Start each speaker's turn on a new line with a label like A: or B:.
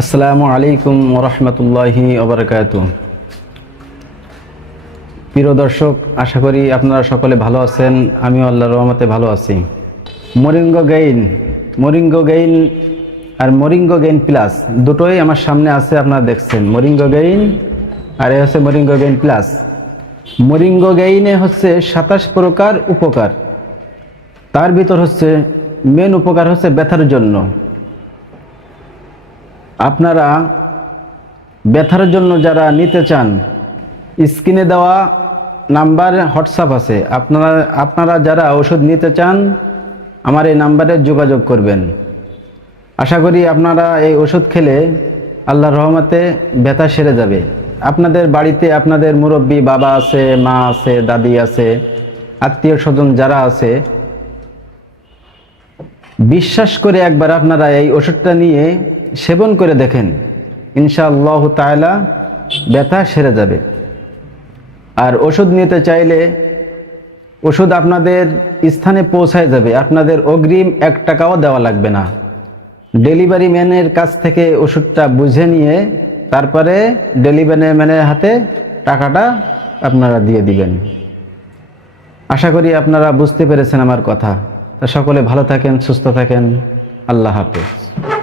A: আসসালামু আলাইকুম ওরহমতুল্লাহি ওবরকাত প্রিয় দর্শক, আশা করি আপনারা সকলে ভালো আছেন, আমিও আল্লাহর রহমতে ভালো আছি। মরিঙ্গো গেইন মরিঙ্গো গেইন আর মরিঙ্গো গেইন প্লাস দুটোই আমার সামনে আছে, আপনারা দেখছেন। মরিঙ্গো গেইন আর এ হচ্ছে মরিঙ্গ গেইন প্লাস। মরিঙ্গো গেইনে হচ্ছে সাতাশ প্রকার উপকার। তার ভিতর হচ্ছে মেন উপকার হচ্ছে ব্যথার জন্য। আপনারা ব্যথার জন্য যারা নিতে চান, স্ক্রিনে দেওয়া নাম্বার হোয়াটসঅ্যাপ আছে। আপনারা আপনারা যারা ওষুধ নিতে চান, আমার এই নাম্বারে যোগাযোগ করবেন। আশা করি আপনারা এই ওষুধ খেলে আল্লাহর রহমতে ব্যথা সেরে যাবে। আপনাদের বাড়িতে আপনাদের মুরব্বী বাবা আছে, মা আছে, দাদি আছে, আত্মীয় স্বজন যারা আছে, বিশ্বাস করে একবার আপনারা এই ওষুধটা নিয়ে সেবন করে দেখেন, ইনশাআল্লাহ তাআলা ব্যথা সেরে যাবে। আর ওষুধ নিতে চাইলে ওষুধ আপনাদের স্থানে পৌঁছায় যাবে। আপনাদের অগ্রিম এক টাকাও দেওয়া লাগবে না। ডেলিভারি ম্যানের কাছ থেকে ওষুধটা বুঝে নিয়ে তারপরে ডেলিভারি ম্যানের হাতে টাকাটা আপনারা দিয়ে দিবেন। আশা করি আপনারা বুঝতে পেরেছেন আমার কথা। তা সকলে ভালো থাকেন, সুস্থ থাকেন। আল্লাহ হাফেজ।